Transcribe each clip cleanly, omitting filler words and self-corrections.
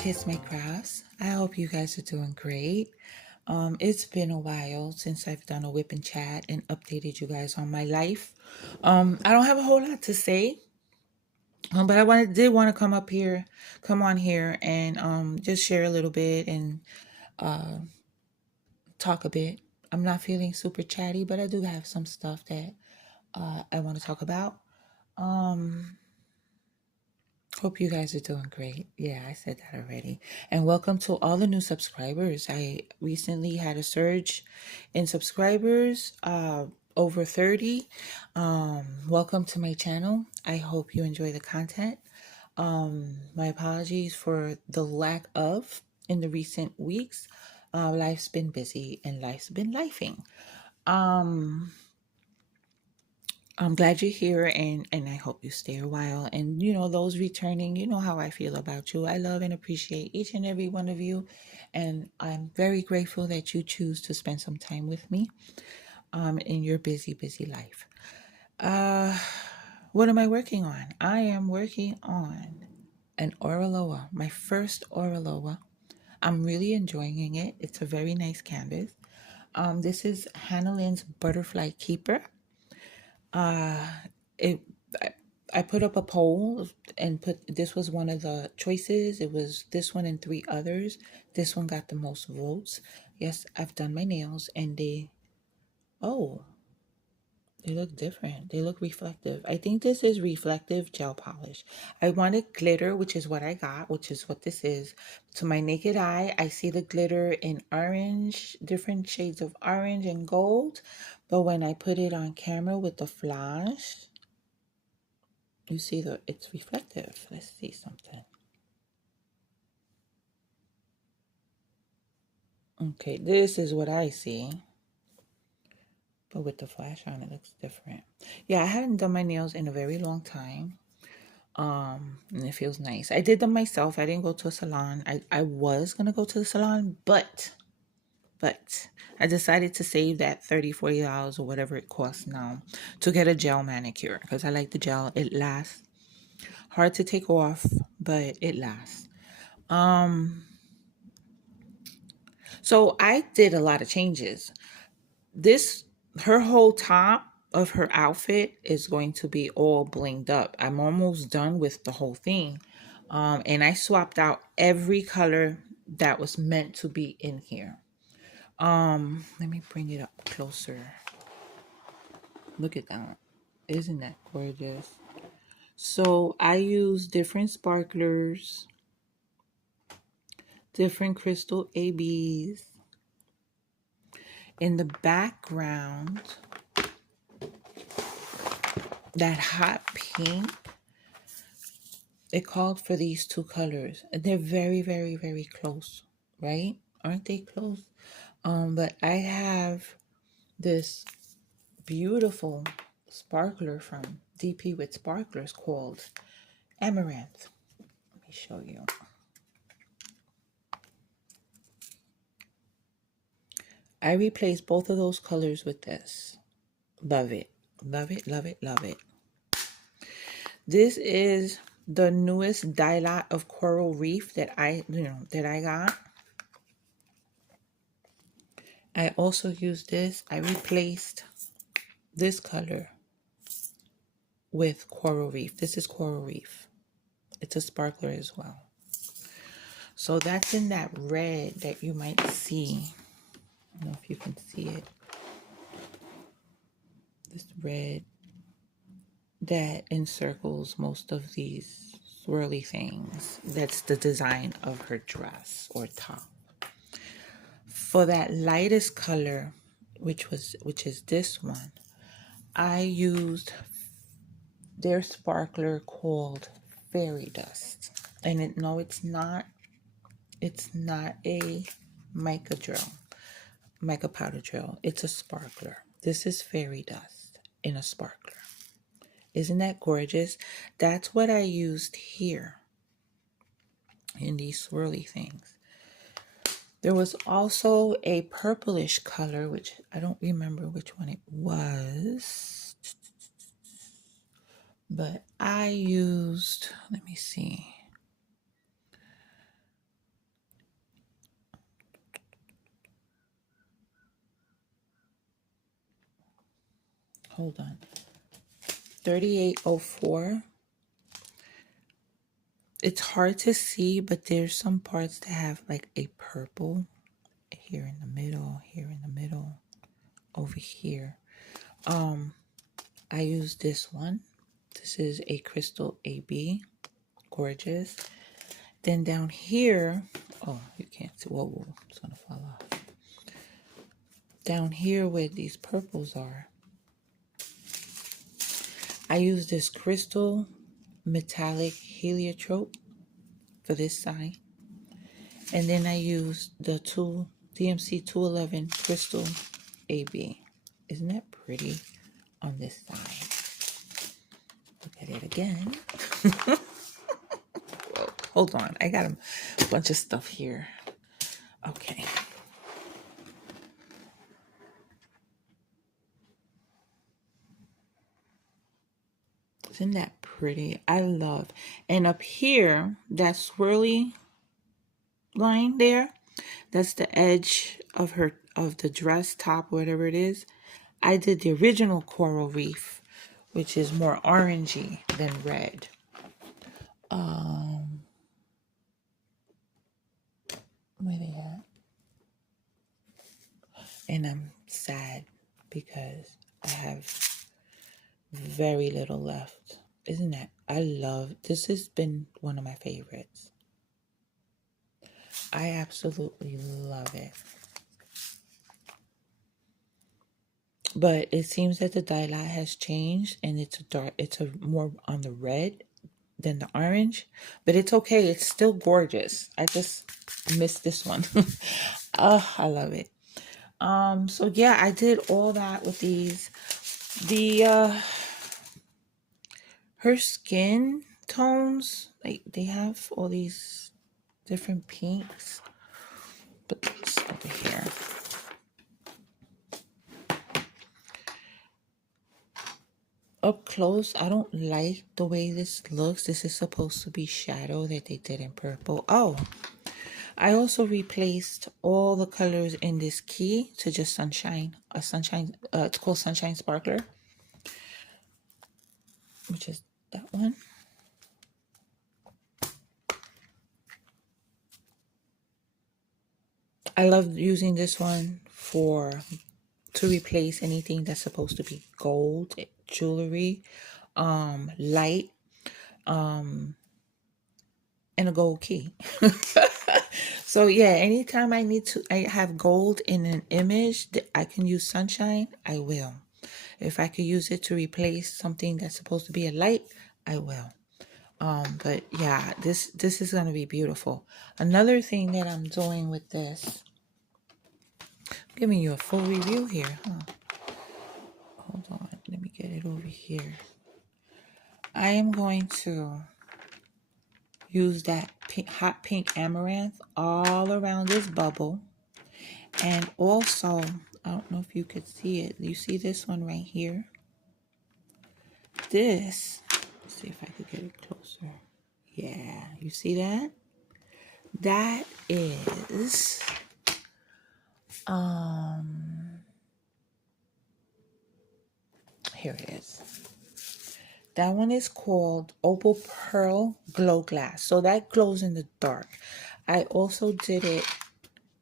Kiss My Crafts. I hope you guys are doing great. It's been a while since I've done a whip and chat and updated you guys on my life. I don't have a whole lot to say, but did want to come on here and just share a little bit and talk a bit. I'm not feeling super chatty, but I do have some stuff that I want to talk about. Hope you guys are doing great. Yeah, I said that already. And welcome to all the new subscribers. I recently had a surge in subscribers, over 30. Welcome to my channel. I hope you enjoy the content. My apologies for the lack of in the recent weeks. Life's been busy and life's been lifing. I'm glad you're here and I hope you stay a while. And those returning, you know how I feel about you. I love and appreciate each and every one of you. And I'm very grateful that you choose to spend some time with me in your busy, busy life. What am I working on? I am working on an Oraloa, my first Oraloa. I'm really enjoying it. It's a very nice canvas. This is Hannah Lynn's Butterfly Keeper. It I put up a poll and this was one of the choices. It was this one and three others. This one got the most votes. Yes, I've done my nails and they look different. They look reflective. I think this is reflective gel polish. I wanted glitter, which is what I got, which is what this is. To my naked eye, I see the glitter in orange, different shades of orange and gold. But when I put it on camera with the flash, you see it's reflective. Let's see something. Okay, this is what I see. But with the flash on, it looks different. Yeah, I haven't done my nails in a very long time. And it feels nice. I did them myself. I didn't go to a salon. I was gonna go to the salon, but I decided to save that $30-$40 or whatever it costs now to get a gel manicure because I like the gel. It lasts. Hard to take off, but it lasts. So I did a lot of changes. Her whole top of her outfit is going to be all blinged up. I'm almost done with the whole thing. And I swapped out every color that was meant to be in here. Let me bring it up closer. Look at that. Isn't that gorgeous? So I use different sparklers, different crystal ABs. In the background, that hot pink, it called for these two colors. They're very, very, very close, right? Aren't they close? But I have this beautiful sparkler from DP with Sparklers called Amaranth. Let me show you. I replaced both of those colors with this. Love it. Love it, love it, love it. This is the newest dye lot of Coral Reef that I got. I also used this. I replaced this color with Coral Reef. This is Coral Reef. It's a sparkler as well. So that's in that red that you might see. I don't know if you can see it. This red that encircles most of these swirly things. That's the design of her dress or top. For that lightest color, which is this one, I used their sparkler called Fairy Dust. And it's not a mica powder drill. It's a sparkler. This is Fairy Dust in a sparkler. Isn't that gorgeous? That's what I used here in these swirly things. There was also a purplish color, which I don't remember which one it was. But I used, let me see. hold on, 3804. It's hard to see, but there's some parts that have like a purple here in the middle, here in the middle, over here. I use this one. This is a crystal AB, gorgeous. Then down here, oh, you can't see. Whoa, whoa, it's gonna fall off. Down here where these purples are, I use this crystal metallic heliotrope for this side. And then I use the DMC 211 crystal AB. Isn't that pretty on this side? Look at it again. Whoa, hold on. I got a bunch of stuff here. Okay. Isn't that pretty? I love. And up here, that swirly line there, that's the edge of the dress top, whatever it is. I did the original coral reef, which is more orangey than red. Where they at? And I'm sad because I have very little left. Isn't that? I love, this has been one of my favorites. I absolutely love it. But it seems that the dye lot has changed and it's a more on the red than the orange, but it's okay. It's still gorgeous. I just missed this one. Oh, I love it. So yeah, I did all that with these. Her skin tones, like they have all these different pinks, but it's over here. Up close, I don't like the way this looks. This is supposed to be shadow that they did in purple. Oh, I also replaced all the colors in this key to just sunshine. It's called Sunshine Sparkler, which is that one. I love using this one to replace anything that's supposed to be gold, jewelry, light, and a gold key. So yeah, anytime I have gold in an image that I can use sunshine, I will. If I could use it to replace something that's supposed to be a light, I will. But yeah, this is gonna be beautiful. Another thing that I'm doing with this, I'm giving you a full review here, huh? Hold on, let me get it over here. I am going to use that hot pink amaranth all around this bubble. And also, I don't know if you could see it. You see this one right here? This, let's see if I could get it closer. Yeah, you see that? That is, here it is. That one is called Opal Pearl Glow Glass. So that glows in the dark. I also did it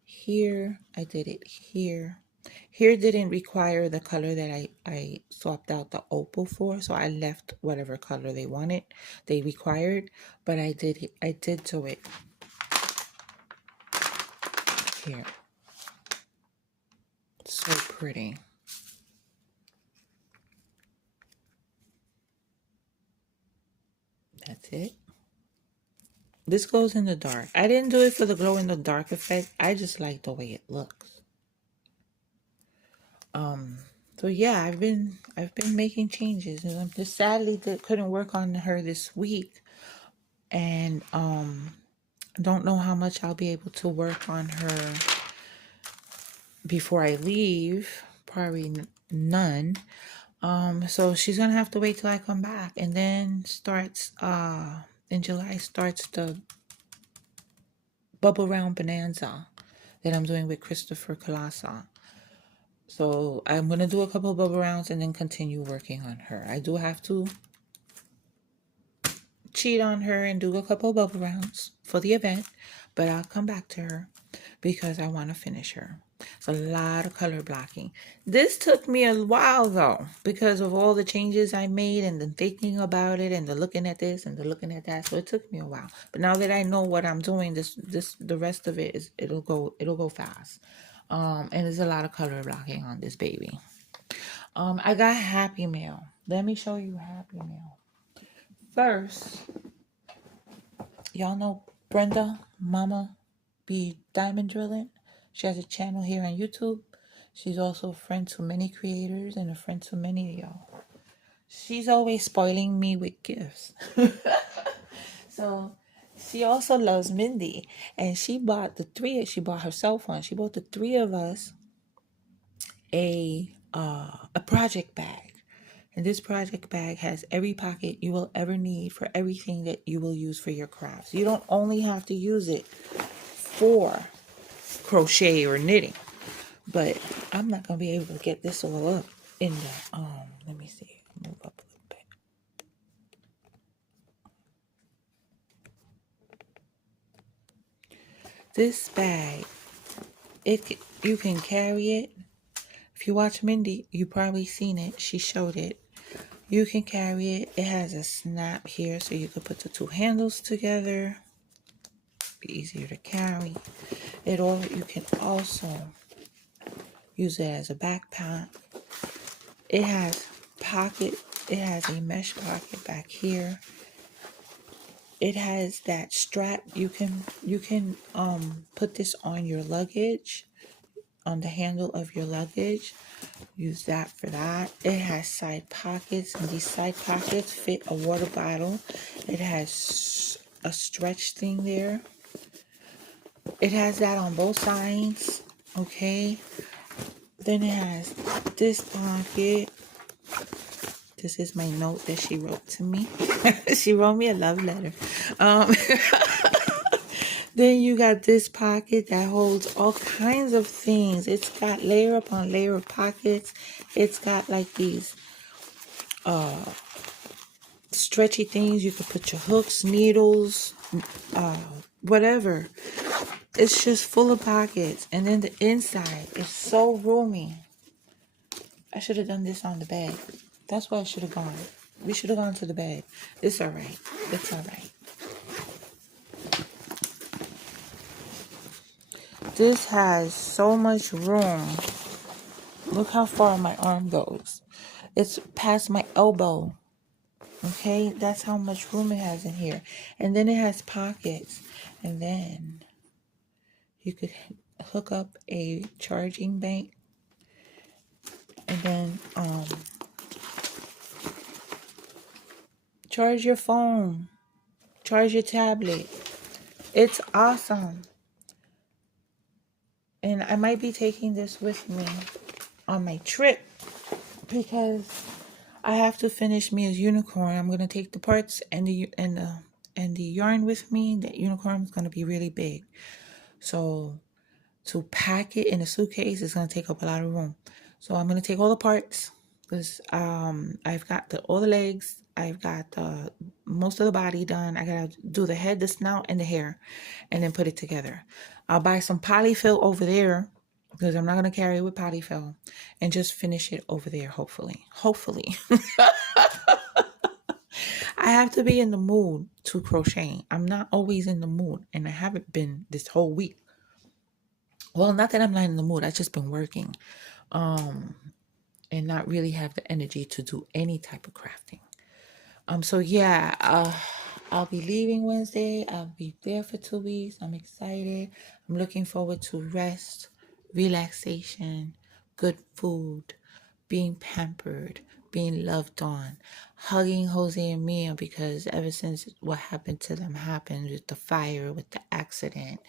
here. I did it here. Here didn't require the color that I swapped out the opal for. So I left whatever color they required. But I did do it here. So pretty. That's it. This glows in the dark. I didn't do it for the glow in the dark effect. I just like the way it looks. So yeah, I've been making changes, and I'm just sadly couldn't work on her this week, and don't know how much I'll be able to work on her before I leave. Probably none. So she's gonna have to wait till I come back, and then starts in July starts the Bubble Round Bonanza that I'm doing with Christopher Colasa. So I'm going to do a couple of bubble rounds and then continue working on her. I do have to cheat on her and do a couple of bubble rounds for the event, but I'll come back to her because I want to finish her. It's a lot of color blocking. This took me a while though because of all the changes I made and the thinking about it and the looking at this and the looking at that. So it took me a while. But now that I know what I'm doing, the rest of it is it'll go fast. And there's a lot of color blocking on this baby. I got Happy Mail. Let me show you Happy Mail. First, y'all know Brenda, Mama Be Diamond Drilling. She has a channel here on YouTube. She's also a friend to many creators and a friend to many of y'all. She's always spoiling me with gifts. So she also loves Mindy. And she bought herself one. She bought the three of us a project bag. And this project bag has every pocket you will ever need for everything that you will use for your crafts. You don't only have to use it for crochet or knitting, but I'm not gonna be able to get this all up in the let me see, move up a little bit. This bag, you can carry it. If you watch Mindy, you probably seen it. She showed it. You can carry it. It has a snap here so you can put the two handles together. Be easier to carry. You can also use it as a backpack. It has a mesh pocket back here. It has that strap. You can put this on your luggage, on the handle of your luggage. Use that for that. It has side pockets, and these side pockets fit a water bottle. It has a stretch thing there. It has that on both sides. Okay. Then it has this pocket. This is my note that she wrote to me. She wrote me a love letter. Then you got this pocket that holds all kinds of things. It's got layer upon layer of pockets. It's got like these stretchy things. You could put your hooks, needles, whatever. It's just full of pockets. And then the inside is so roomy. I should have done this on the bed. That's where I should have gone. We should have gone to the bed. It's all right. It's all right. This has so much room. Look how far my arm goes. It's past my elbow. Okay, that's how much room it has in here. And then it has pockets. And then you could hook up a charging bank. And then charge your phone. Charge your tablet. It's awesome. And I might be taking this with me on my trip because I have to finish Mia's unicorn. I'm gonna take the parts and the yarn with me. That unicorn is gonna be really big, so to pack it in a suitcase is gonna take up a lot of room. So I'm gonna take all the parts because I've got all the legs. I've got most of the body done. I gotta do the head, the snout, and the hair, and then put it together. I'll buy some polyfill over there because I'm not gonna carry it with polyfill, and just finish it over there. Hopefully. I have to be in the mood to crochet. I'm not always in the mood, and I haven't been this whole week. Well, not that I'm not in the mood. I've just been working, and not really have the energy to do any type of crafting. So yeah, I'll be leaving Wednesday. I'll be there for 2 weeks. I'm excited. I'm looking forward to rest, relaxation, good food, being pampered, being loved on, hugging Jose and Mia because ever since what happened to them happened with the fire, with the accident,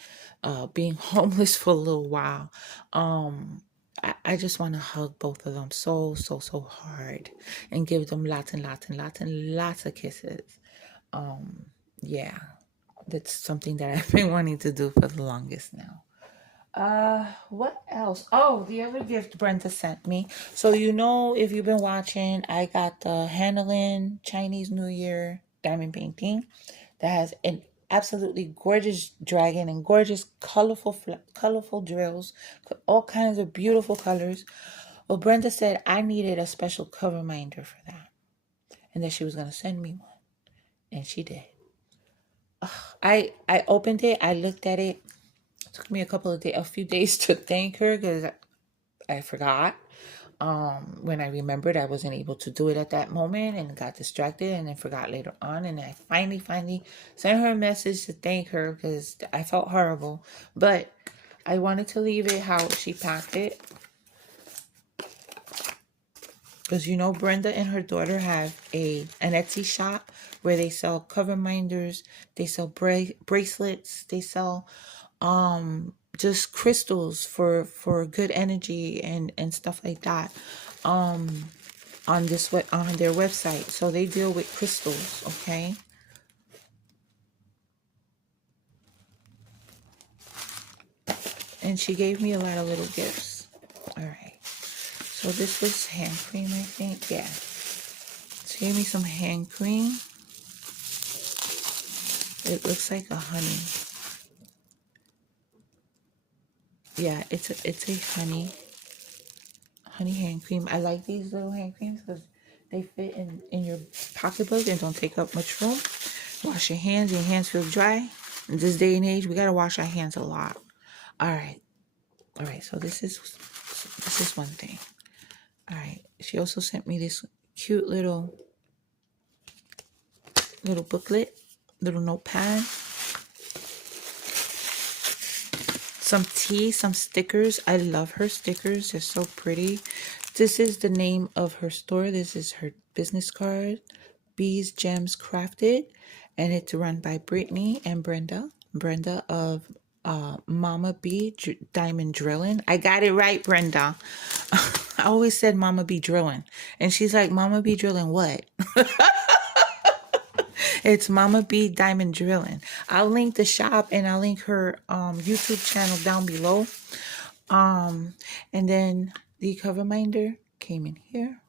being homeless for a little while, I just want to hug both of them so hard and give them lots and lots of kisses. Yeah, that's something that I've been wanting to do for the longest now. What else? Oh, the other gift Brenda sent me. So if you've been watching, I got the Hanolin Chinese New Year diamond painting that has an absolutely gorgeous dragon and gorgeous colorful drills, all kinds of beautiful colors. Well, Brenda said I needed a special cover minder for that, and that she was gonna send me one, and she did. I opened it, I looked at it. It took me a few days to thank her because I forgot. When I remembered, I wasn't able to do it at that moment and got distracted and then forgot later on. And I finally sent her a message to thank her because I felt horrible. But I wanted to leave it how she packed it. Because Brenda and her daughter have an Etsy shop where they sell cover minders, they sell bracelets, they sell just crystals for good energy and stuff like that. On their website. So they deal with crystals, okay? And she gave me a lot of little gifts. All right. So this was hand cream, I think. Yeah. She gave me some hand cream. It looks like a honey. Yeah, it's a honey hand cream. I like these little hand creams because they fit in your pocketbook and don't take up much room. Wash your hands feel dry. In this day and age, we gotta wash our hands a lot. All right, so this is one thing. All right, she also sent me this cute little booklet, little notepad, some tea, some stickers. I love her stickers. They're so pretty. This is the name of her store. This is her business card, BezGemsCrafted, and it's run by Brittany and Brenda. Brenda of Mama B Diamond Drilling. I got it right, Brenda. I always said Mama B Drilling, and she's like, Mama B Drilling what? It's Mama B Diamond Drilling. I'll link the shop and I'll link her YouTube channel down below. And then the cover minder came in here.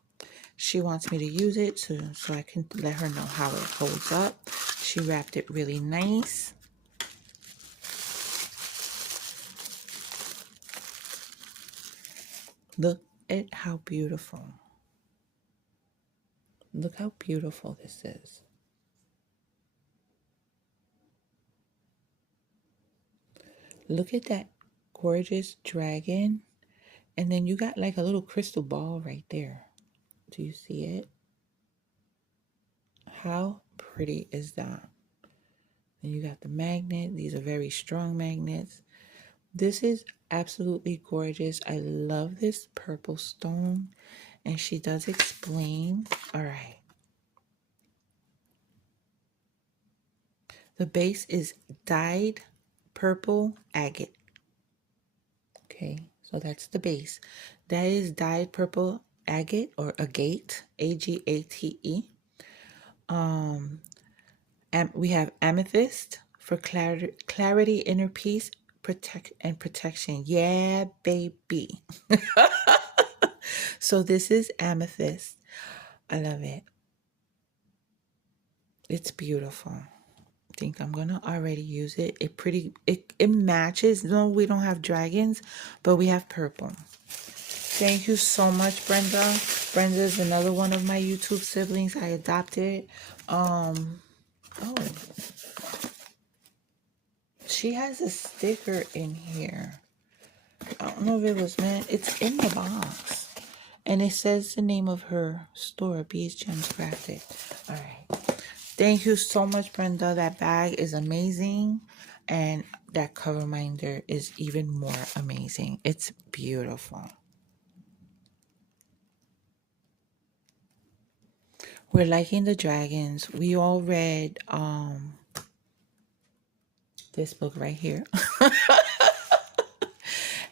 She wants me to use it so I can let her know how it holds up. She wrapped it really nice. Look at how beautiful. Look how beautiful this is. Look at that gorgeous dragon. And then you got like a little crystal ball right there. Do you see it? How pretty is that? And you got the magnet. These are very strong magnets. This is absolutely gorgeous. I love this purple stone. And she does explain. All right. The base is dyed purple agate. Okay, so that's the base. That is dyed purple agate or agate, A-G-A-T-E. And we have amethyst for clarity, inner peace, protection. Yeah, baby. So this is amethyst. I love it. It's beautiful. I think I'm gonna already use it. It matches. No, we don't have dragons, but we have purple. Thank you so much, Brenda. Brenda is another one of my YouTube siblings I adopted. Oh, she has a sticker in here. I don't know if it was meant. It's in the box. And it says the name of her store, BezGemsCrafted. All right. Thank you so much, Brenda. That bag is amazing. And that cover minder is even more amazing. It's beautiful. We're liking the dragons. We all read this book right here.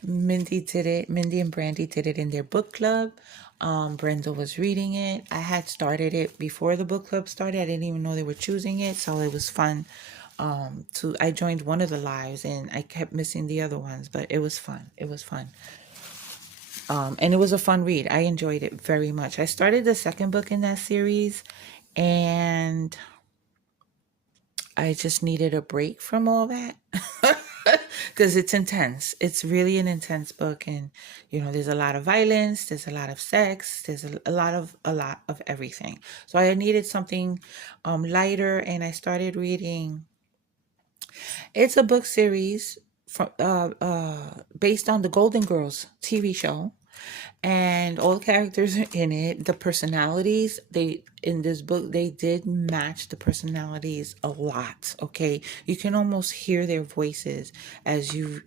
Mindy did it. Mindy and Brandy did it in their book club. Brenda was reading it. I had started it before the book club started. I didn't even know they were choosing it, so it was fun to I joined one of the lives and I kept missing the other ones, but it was fun. It was fun. And it was a fun read. I enjoyed it very much. I started the second book in that series and I just needed a break from all that because it's intense. It's really an intense book, and there's a lot of violence, there's a lot of sex, there's a lot of everything. So I needed something lighter, and I started reading. It's a book series from based on the Golden Girls TV show, and all the characters are in it. The personalities, they in this book, they did match the personalities a lot. Okay, you can almost hear their voices as you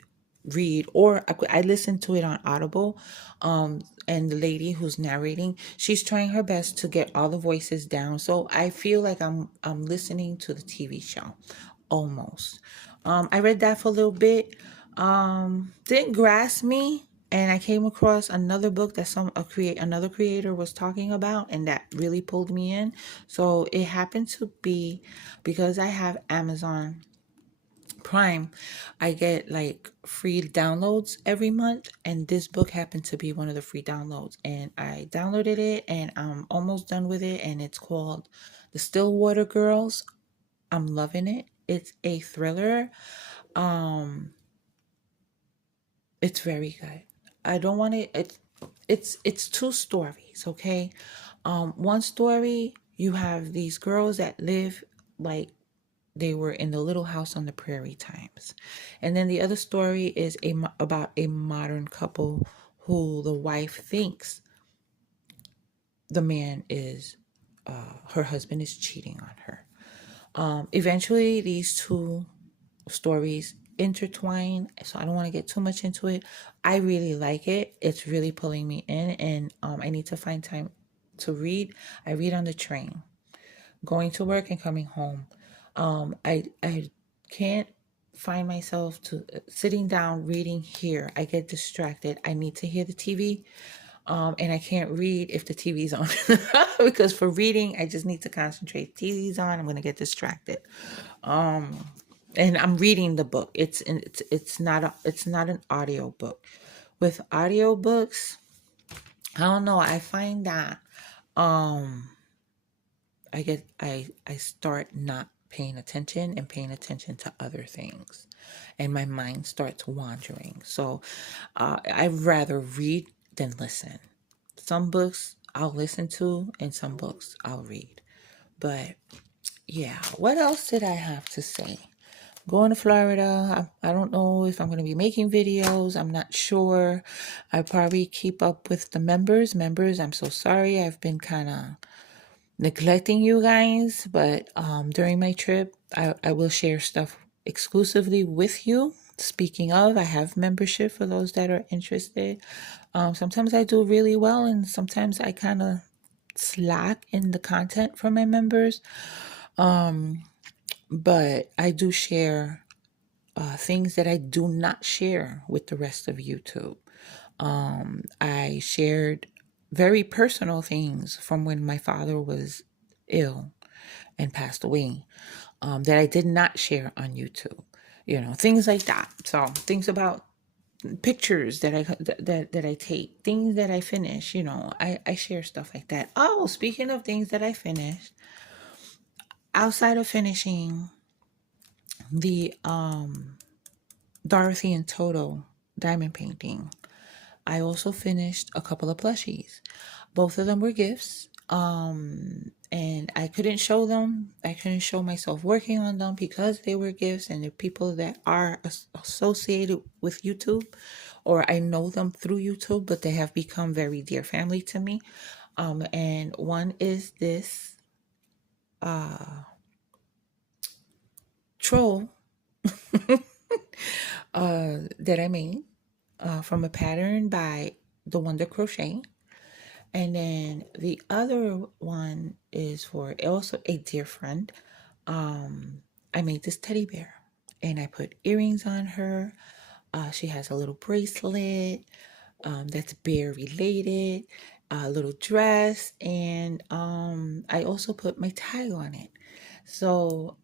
read, or I listened to it on Audible. And the lady who's narrating, she's trying her best to get all the voices down, so I feel like I'm listening to the TV show almost. I read that for a little bit. Didn't grasp me, and I came across another book that another creator was talking about, and that really pulled me in. So it happened to be because I have Amazon Prime, I get like free downloads every month, and this book happened to be one of the free downloads, and I downloaded it and I'm almost done with it, and it's called The Stillwater Girls. I'm loving it. It's a thriller. Um, it's very good. I don't want it. It's two stories, okay? One story, you have these girls that live like they were in the little house on the prairie times, and then the other story is about a modern couple who the wife thinks the man is her husband is cheating on her. Eventually, these two stories intertwine, so I don't want to get too much into it. I really like it. It's really pulling me in, and I need to find time to read. I read on the train, going to work and coming home. I can't find myself to sitting down reading here. I get distracted. I need to hear the TV. And I can't read if the TV's on because for reading, I just need to concentrate. TV's on, I'm gonna get distracted. And I'm reading the book. It's not an audio book. With audiobooks, I don't know. I find that I start not paying attention and paying attention to other things, and my mind starts wandering. So I'd rather read than listen. Some books I'll listen to, and some books I'll read. But yeah, what else did I have to say? Going to Florida. I don't know if I'm going to be making videos. I'm not sure. I probably keep up with the members. Members, I'm so sorry. I've been kind of neglecting you guys, but during my trip, I will share stuff exclusively with you. Speaking of, I have membership for those that are interested. Sometimes I do really well, and sometimes I kind of slack in the content for my members. But I do share things that I do not share with the rest of YouTube. I shared very personal things from when my father was ill and passed away, that I did not share on YouTube. Things like that. So things about pictures that I take, things that I finish. I share stuff like that. Oh, speaking of things that I finished, outside of finishing the Dorothy and Toto diamond painting, I also finished a couple of plushies. Both of them were gifts. And I couldn't show them. I couldn't show myself working on them because they were gifts, and they're people that are associated with YouTube, or I know them through YouTube, but they have become very dear family to me. And one is this troll that I made from a pattern by The Wonder Crochet. And then the other one is for also a dear friend. I made this teddy bear, and I put earrings on her. She has a little bracelet that's bear related, a little dress, and I also put my tag on it. So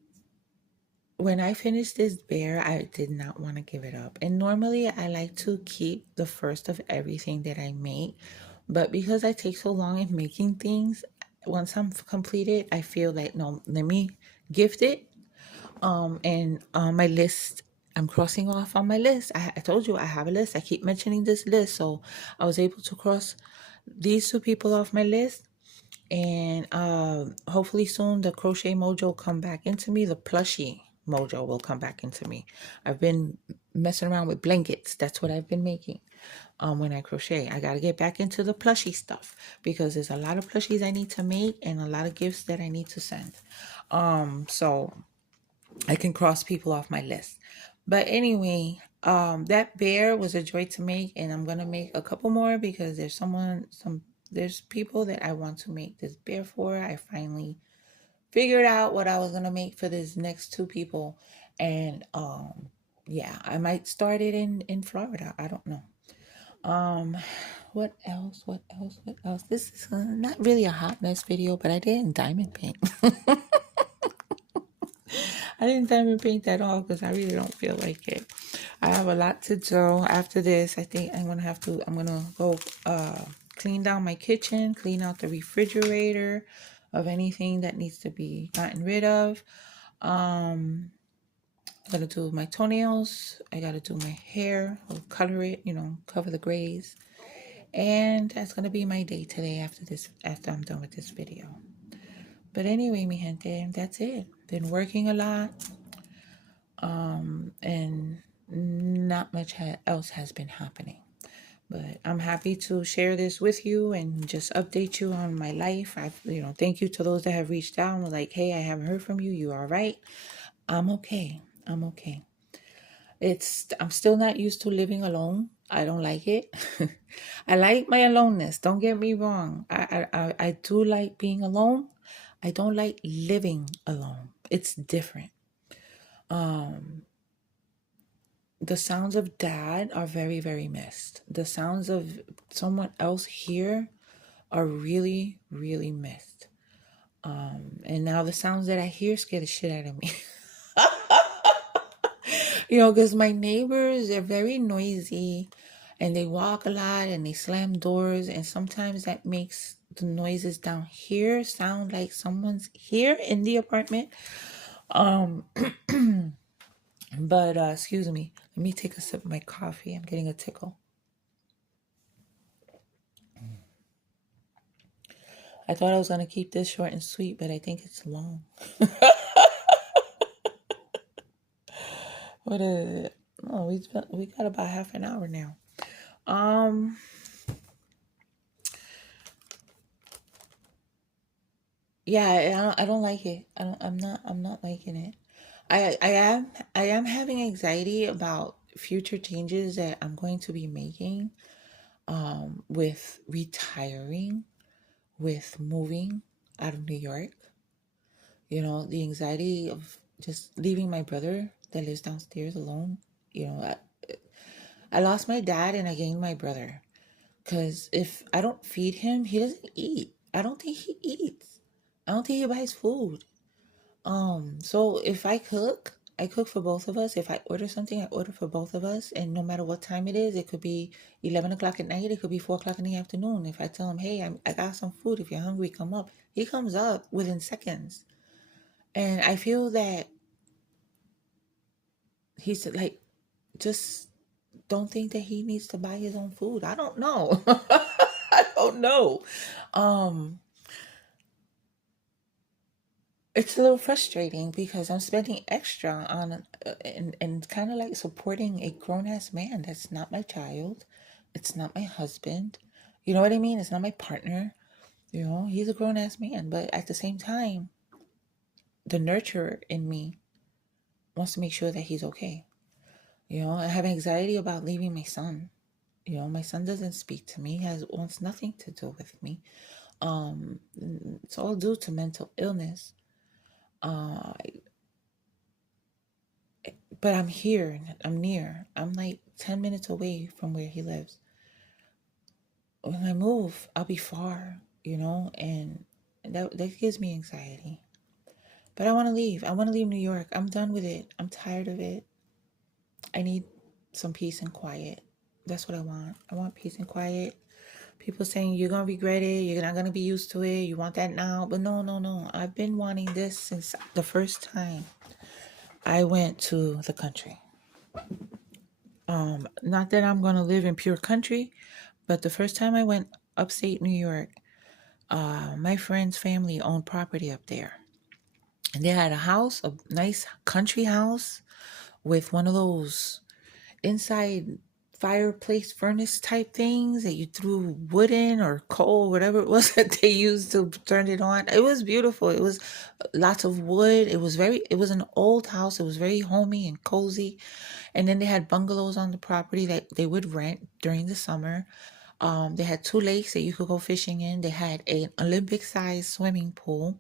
when I finished this bear, I did not want to give it up. And normally I like to keep the first of everything that I make. But because I take so long in making things, once I'm completed, I feel like, no, let me gift it. And on my list, I'm crossing off on my list. I told you I have a list. I keep mentioning this list. So I was able to cross these two people off my list. And hopefully soon the crochet mojo come back into me. The plushie mojo will come back into me. I've been messing around with blankets. That's what I've been making when I crochet. I got to get back into the plushie stuff because there's a lot of plushies I need to make and a lot of gifts that I need to send. So I can cross people off my list. But anyway, that bear was a joy to make, and I'm gonna make a couple more because there's people that I want to make this bear for. I finally figured out what I was gonna make for this next two people, and yeah, I might start it in Florida. I don't know. What else? What else? What else? This is not really a hot mess video, but I did in diamond paint. I didn't diamond paint at all because I really don't feel like it. I have a lot to do after this. I think I'm gonna go clean down my kitchen, clean out the refrigerator of anything that needs to be gotten rid of. I gotta do my toenails. I gotta do my hair, or color it, cover the grays. And that's gonna be my day today after I'm done with this video. But anyway, mi gente, that's it. Been working a lot. And not much else has been happening. But I'm happy to share this with you and just update you on my life. Thank you to those that have reached out and were like, hey, I haven't heard from you. You all right? I'm okay. I'm okay. I'm still not used to living alone. I don't like it. I like my aloneness. Don't get me wrong. I do like being alone. I don't like living alone. It's different. The sounds of dad are very, very missed. The sounds of someone else here are really, really missed. And now the sounds that I hear scare the shit out of me. Because my neighbors, they're very noisy and they walk a lot and they slam doors. And sometimes that makes the noises down here sound like someone's here in the apartment. But excuse me, let me take a sip of my coffee. I'm getting a tickle. I thought I was going to keep this short and sweet, but I think it's long. What is it? Oh, we got about half an hour now. Yeah, I don't like it. I'm not liking it. I am having anxiety about future changes that I'm going to be making, with retiring, with moving out of New York. The anxiety of just leaving my brother that lives downstairs alone. I lost my dad and I gained my brother. Because if I don't feed him, he doesn't eat. I don't think he eats. I don't think he buys food. So if I cook for both of us. If I order something, I order for both of us. And no matter what time it is, it could be 11 o'clock at night. It could be 4 o'clock in the afternoon. If I tell him, hey, I got some food. If you're hungry, come up. He comes up within seconds. And I feel that he's like, just don't think that he needs to buy his own food. I don't know. I don't know. Um, it's a little frustrating because I'm spending extra on and kind of like supporting a grown ass man that's not my child. It's not my husband. You know what I mean? It's not my partner. He's a grown ass man, but at the same time, the nurturer in me wants to make sure that he's okay. I have anxiety about leaving my son. My son doesn't speak to me, wants nothing to do with me. It's all due to mental illness. Uh, but I'm here. I'm near. I'm like 10 minutes away from where he lives. When I move, I'll be far, and that gives me anxiety. But I want to leave. I want to leave New York. I'm done with it. I'm tired of it. I need some peace and quiet. That's what I want. I want peace and quiet. People saying you're going to regret it. You're not going to be used to it. You want that now. But no, no, no. I've been wanting this since the first time I went to the country. Not that I'm going to live in pure country, but the first time I went upstate New York, my friend's family owned property up there. And they had a house, a nice country house with one of those inside fireplace furnace type things that you threw wood in or coal, whatever it was that they used to turn it on. It was beautiful. It was lots of wood. It was an old house. It was very homey and cozy. And then they had bungalows on the property that they would rent during the summer. They had 2 lakes that you could go fishing in. They had an Olympic sized swimming pool.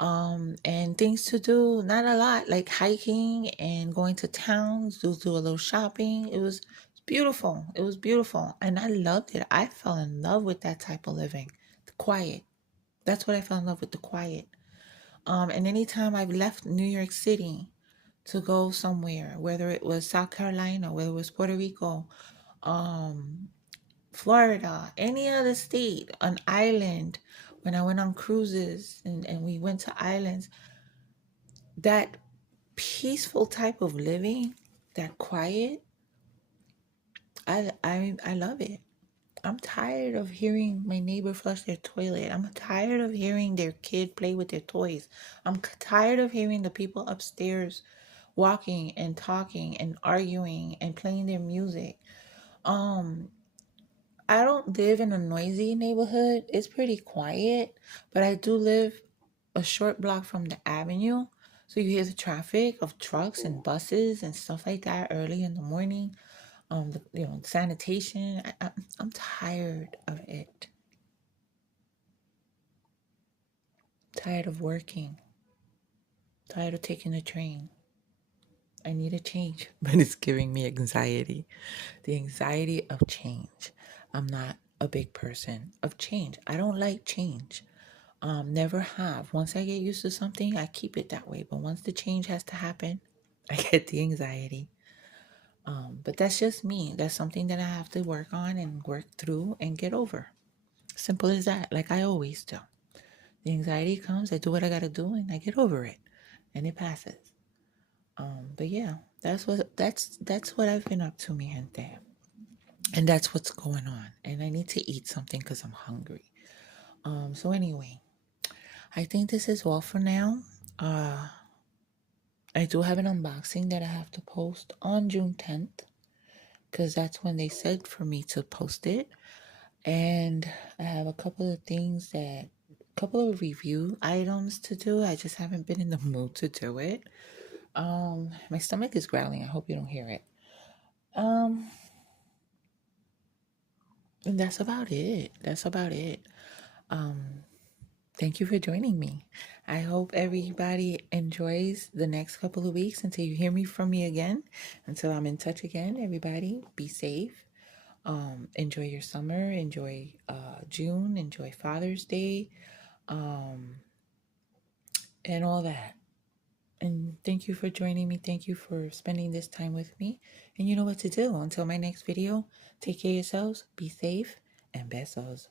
And things to do, not a lot, like hiking and going to towns, do a little shopping. It was beautiful. It was beautiful. And I loved it. I fell in love with that type of living. The quiet. That's what I fell in love with, the quiet. And anytime I've left New York City to go somewhere, whether it was South Carolina, whether it was Puerto Rico, um, Florida, any other state, an island, when I went on cruises and we went to islands, that peaceful type of living, that quiet, I love it. I'm tired of hearing my neighbor flush their toilet. I'm tired of hearing their kid play with their toys. I'm tired of hearing the people upstairs walking and talking and arguing and playing their music. Um, I don't live in a noisy neighborhood. It's pretty quiet, but I do live a short block from the avenue. So you hear the traffic of trucks and buses and stuff like that early in the morning. Sanitation. I'm tired of it. Tired of working. Tired of taking the train. I need a change, but it's giving me anxiety. The anxiety of change. I'm not a big person of change. I don't like change. Never have. Once I get used to something, I keep it that way. But once the change has to happen, I get the anxiety. But that's just me. That's something that I have to work on and work through and get over. Simple as that, like I always do. The anxiety comes, I do what I gotta do, and I get over it, and it passes. But yeah, that's what I've been up to, mi gente, and that's what's going on. And I need to eat something because I'm hungry. So anyway, I think this is all for now. I do have an unboxing that I have to post on June 10th because that's when they said for me to post it. And I have a couple of couple of review items to do. I just haven't been in the mood to do it. My stomach is growling. I hope you don't hear it. And that's about it. That's about it. Thank you for joining me. I hope everybody enjoys the next couple of weeks until you hear me from me again. Until I'm in touch again, everybody, be safe. Enjoy your summer. Enjoy June. Enjoy Father's Day. And all that. And thank you for joining me. Thank you for spending this time with me. And you know what to do. Until my next video, take care of yourselves, be safe, and besos.